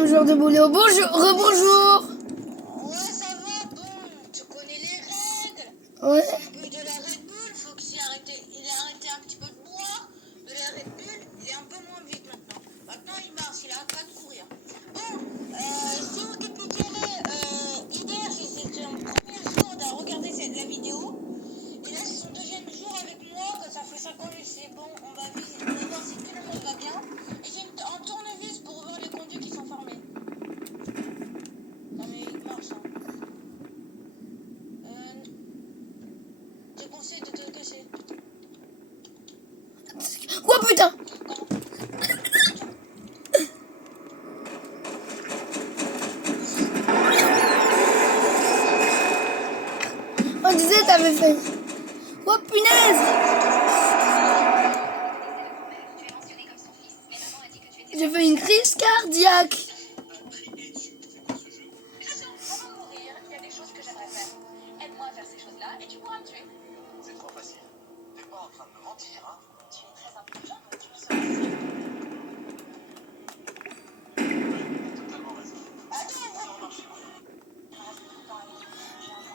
deuxième jour de boulot. Bonjour, rebonjour. Ouais, ça va, bon, tu connais les règles. Ouais. Il a bu de la Red Bull, faut qu'il ait arrêté un petit peu de boire. De la Red Bull, il est un peu moins vite maintenant. Maintenant, il marche, il arrête pas de courir. Bon, si vous récupérez hier, c'était son premier jour de regarder la vidéo. Et là, c'est son deuxième jour avec moi, que ça fait 5 ans et c'est bon, on va voir si tout le monde va bien. Et j'ai un tournevis pour voir les conduits qui sont formés. Non mais il marche, hein. Je conseille de te le cacher. Oh putain. On disait t'avais fait. Oh punaise. J'ai fait une crise cardiaque. Avant de mourir, il y a des choses que j'aimerais faire. Aide-moi à faire ces choses-là et tu pourras me tuer. C'est trop facile. T'es pas en train de me mentir, hein? Tu es très intelligent, mais tu le sauras. T'as totalement raison.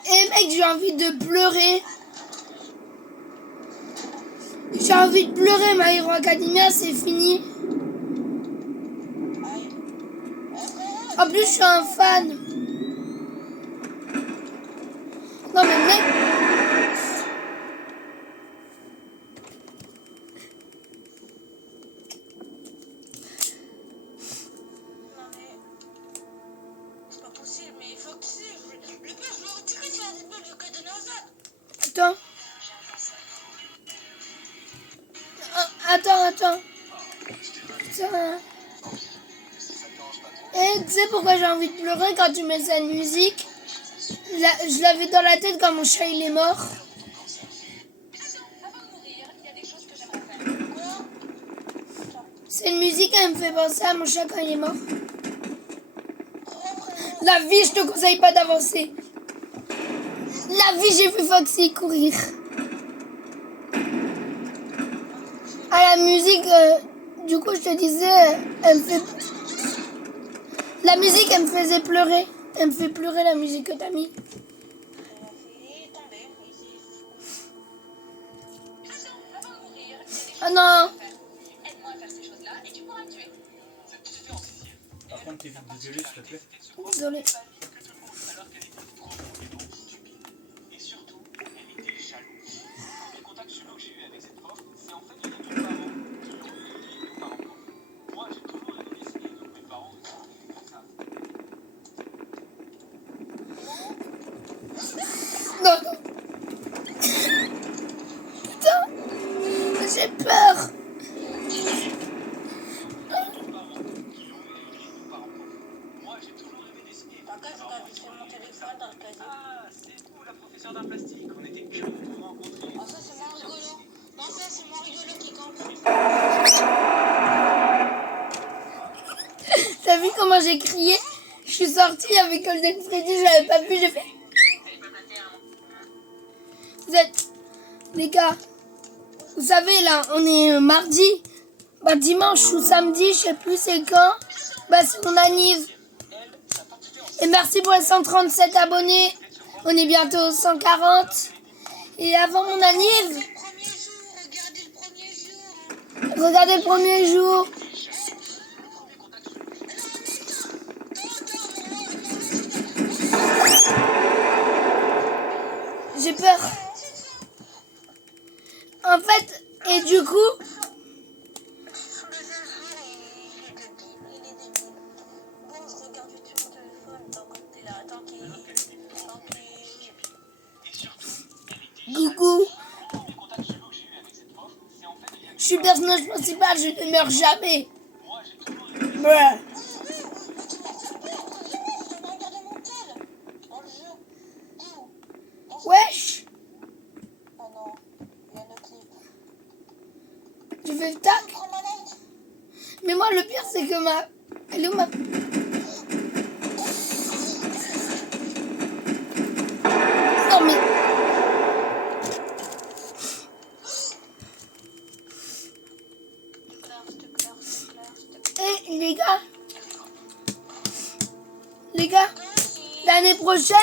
Et mec, j'ai envie de pleurer. J'ai envie de pleurer, My Hero Academia, c'est fini. En plus, je suis un fan. Non mais mec. Non mais... C'est pas possible, mais il faut que c'est... Le pire, je vais retirer sur la Red Bull, je vais donner aux autres. Attends. Attends. Putain. Et tu sais pourquoi j'ai envie de pleurer quand tu mets cette musique? Je l'avais dans la tête quand mon chat il est mort. Avant de mourir, il y a des choses que j'aimerais faire. Quoi? C'est une musique, elle me fait penser à mon chat quand il est mort. La vie, je te conseille pas d'avancer. La vie, j'ai vu Foxy courir. À la musique, du coup, je te disais, elle me fait... La musique, elle me faisait pleurer. Elle me fait pleurer, la musique que t'as mis. Il est tombé, avant de mourir, il y a des choses Ah non. que j'aimerais faire. Aide-moi à faire ces choses-là et tu pourras me tuer. Cette petite fille en Sicile. Par contre, t'évites de gueuler, s'il te plaît. Désolée. Que tout le monde, alors qu'elle était complètement stupide. Et surtout, elle était jalouse. Le contact chelou que j'ai eu avec cette prof, c'est en fait une de mes parents qui l'ont eu aux parents pauvres. Moi, j'ai toujours aimé dessiner, donc mes parents sont comme ça. Non. Putain. J'ai peur. Moi, j'ai toujours aimé dessiner. Par contre, j'ai quand j'ai mon téléphone dans le casier. Ah, c'est vous, la professeure d'art plastique. On était curieux de vous rencontrer. Ah, ça, c'est moins rigolo. Non, ça, c'est moins rigolo qui compte. T'as vu comment j'ai crié? Je suis sortie avec Golden Freddy, j'avais pas vu, j'ai fait... Vous êtes... Les gars, vous savez là, on est mardi. Bah dimanche ou samedi, je sais plus c'est quand. Bah c'est mon anniv. Et merci pour les 137 abonnés. On est bientôt 140. Et avant mon anniv, Le premier jour, regardez le premier jour. regardez le premier jour. J'ai peur. En fait, et du coup, Le deuxième jour, il est débile. Bon, je regarde vite sur mon téléphone tant que t'es là. Tant qu'il... Et surtout, elle était coucou, le premier contact chelou que j'ai eu avec cette prof, c'est en fait une je suis le personnage principal, je ne meurs jamais. Moi, j'ai toujours aimé Bruh. Mais tu m'as fait peur, je t'en ai regardé mon tel. Dans le jeu. Où? Wesh, Ah non, il y a le clip. je fais tac. Prends ma light. Mais moi, le pire, c'est que ma... Elle est où ma... Non mais... Je te claire. Eh les gars, Les gars, l'année prochaine,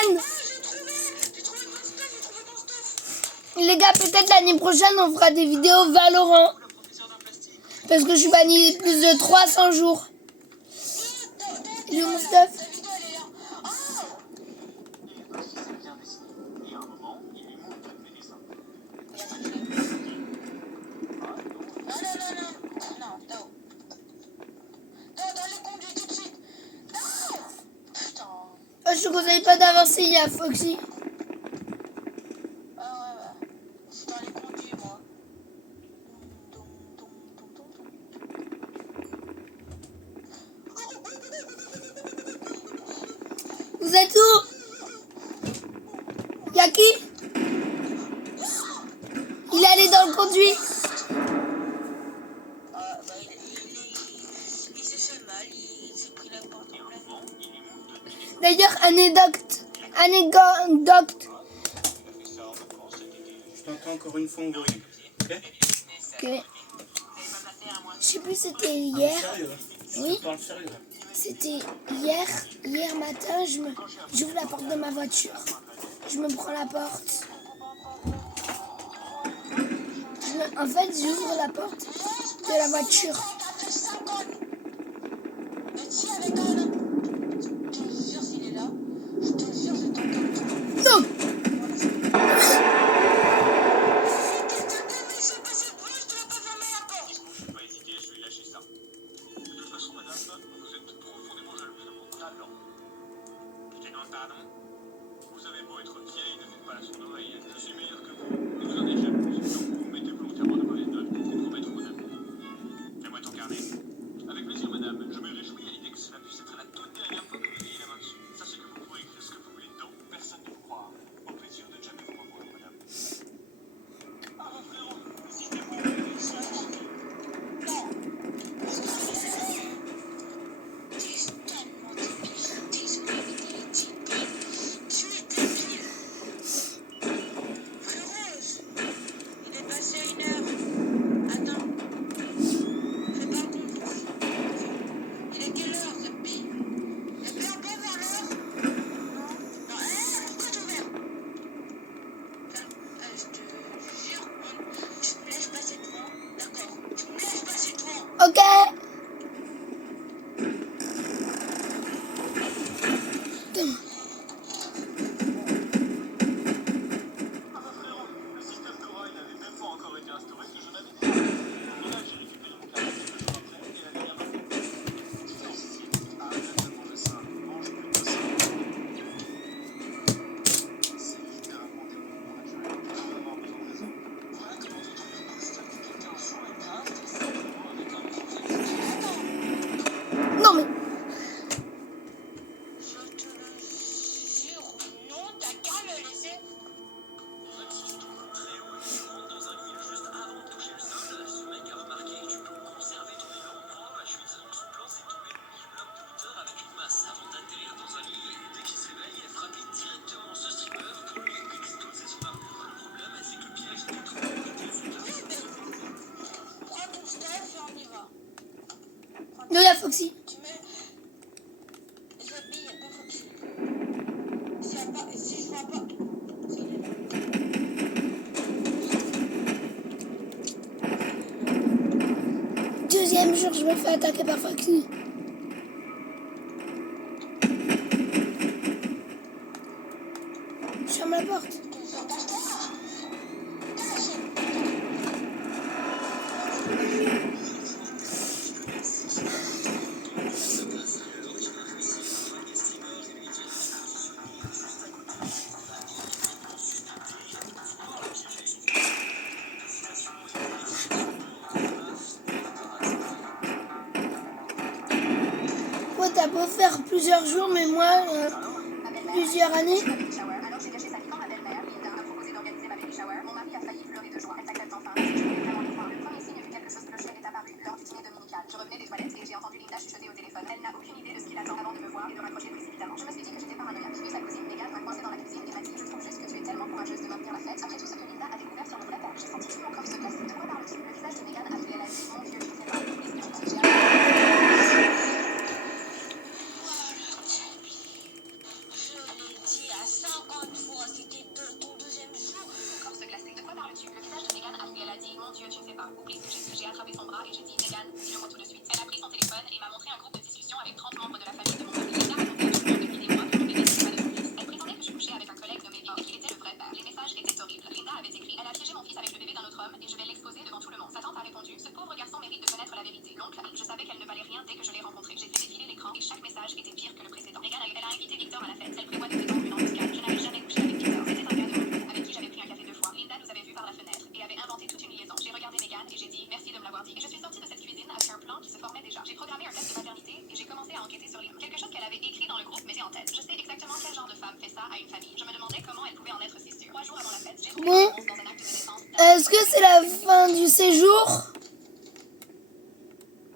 J'ai trouvé mon stuff, j'ai trouvé mon stuff. les gars, peut-être l'année prochaine, on fera des vidéos Valorant. Parce que je suis banni plus de 300 jours. Il est où mon stuff? Ta vidéo, elle est là. Oh! Et aussi, c'est bien dessiné. Et à un moment, il lui montre mes dessins. Non, Tao. Tao, dans les conduits tout de suite. Tao! Putain. Je te conseille pas d'avancer, il y a Foxy. Ah ouais. C'est dans les conduits, moi. Vous êtes où? Y'a qui? Il est allé dans le conduit. Ah, bah, il s'est fait mal, il s'est pris la porte en plein milieu. D'ailleurs, anecdote. Je t'entends encore une fois en bruit. Ok? Ok. Je sais plus, c'était hier. Sérieux? Oui. Tu parles sérieux? C'était hier matin, j'ouvre la porte de ma voiture. Je me prends la porte. En fait, j'ouvre la porte de la voiture. T'as fait 50. Mais si avec un homme. Je te jure, s'il est là, je te jure, je t'entends. Non! Faut pas hésiter, je vais lâcher ça. De toute façon, madame, vous êtes profondément jalouse de mon talent. Je t'ai pardon. Vous avez beau être vieille, ne faites pas la sourde oreille. Je suis meilleur que vous, et vous en êtes jalouse. Donc vous mettez volontairement de mauvaises notes pour compromettre mon amour. Fais-moi ton carnet. Avec plaisir, madame. Je me réjouis à l'idée que cela puisse être la toute dernière fois que vous ayez la main dessus. Sachez que vous pouvez écrire ce que vous voulez dedans, personne ne vous croira. Au plaisir de jamais vous revoir, madame. Ah, mon frérot, si je t'aime, Il est passé 1 heure. Attends. Fais pas le concours. Il est quelle heure, cette bille? Elle peut un peu vers l'heure? Non. Non, pourquoi tu ouvert? Je te jure, tu me laisses passer devant. D'accord. Tu me laisses passer devant. Ok. Ah bah frérot, le système de rail n'avait même pas encore été instauré que j'en avais déjà. Et là, j'ai récupéré mon carnet quelques jours après et la dernière m'a fait. Non, si, arrête de manger ça, mange plus de ça. C'est littéralement des mouvements naturels, tu vas avoir besoin de raison. Voilà comment tu trouves une constate qui était un jour et grave, simplement avec un grand Non mais. Je te le jure, non, t'as qu'à me laisser. Même si tu tombes très haut et que tu rentres dans un lit juste avant de toucher le sol, ce mec a remarqué que tu peux conserver ton élan en prenant la chute. Donc son plan, c'est tomber l'homme de hauteur avec une masse avant d'atterrir dans un lit. Et dès qu'il se réveille, il a frappé directement ce streamer pour lui exploser son armure. Le problème, c'est que le piège était trop Prends ton stuff et on y va. Non, il y a Foxy. Tu mets. Cette bille, il n'y a pas Foxy. Si je vois pas. Si, il est là. Deuxième jour, je me fais attaquer par Foxy. Je ferme la porte. Ouais, t'as beau faire plusieurs jours, mais moi, plusieurs années. Alors j'ai caché ça quand ma belle-mère, Linda, m'a proposé d'organiser ma baby shower. Mon mari a failli pleurer de joie. Elle s'accepte enfin. Je voulais vraiment le croire. Le premier signe que quelque chose clochait est apparu lors du dîner dominical. Je revenais des toilettes et j'ai entendu Linda chuchoter au téléphone. Elle n'a aucune idée de ce qu'il attend avant de me voir et de raccrocher précipitamment. Je me suis dit que j'étais paranoïaque. Puis sa cousine Megan m'a coincée dans la cuisine et m'a dit: je trouve juste que tu es tellement courageuse de maintenir la fête. Après tout ce que Linda a découvert sur mon vrai père, j'ai senti tout mon corps se casser. De quoi parle-t-il? Le visage de Megan a pris. Elle a dit: mon Dieu, je sais pas. Please, j'ai avec 30 membres de la famille de mon mari. Linda racontait à tout le monde depuis des mois que mon bébé n'était pas de mon fils. Elle prétendait que je couchais avec un collègue nommé Bill et qu'il était le vrai père. Les messages étaient horribles. Linda avait écrit: elle a piégé mon fils avec le bébé d'un autre homme et je vais l'exposer devant tout le monde. Sa tante a répondu: ce pauvre garçon mérite de connaître la vérité. L'oncle, je savais qu'elle ne valait rien dès que je l'ai rencontrée. J'ai fait défiler l'écran et chaque message était pire que le précédent. Megan, elle a invité Victor à la fête. Elle prévoit de s'étendre une embuscade. Je n'avais jamais couché avec Victor. C'était un gars de mon groupe avec qui j'avais pris un café 2 fois. Linda nous avait vus par la fenêtre et avait inventé toute une liaison. J'ai regardé Megan et j'ai dit merci de me l'avoir dit. Et je suis sortie de cette cuisine avec un plan qui se formait déjà. J'ai programmé un test de maternité et j'ai commencé à enquêter sur Lynn. Quelque chose qu'elle avait écrit dans le groupe m'était en tête. Je sais exactement quel genre de femme fait ça à une famille. Je me demandais comment elle pouvait en être si sûre. 3 jours avant la fête, j'ai trouvé Bon. une réponse dans un acte de naissance. Est-ce que c'est la fin du séjour?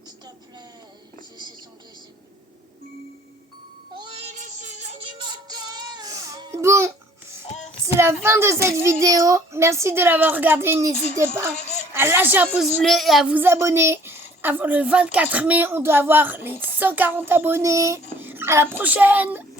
S'il te plaît, c'est son deuxième. Oui, il est 6h du matin. Bon, c'est la fin de cette vidéo. Merci de l'avoir regardée. N'hésitez pas à lâcher un pouce bleu et à vous abonner. Avant le 24 mai, on doit avoir les 140 abonnés. À la prochaine!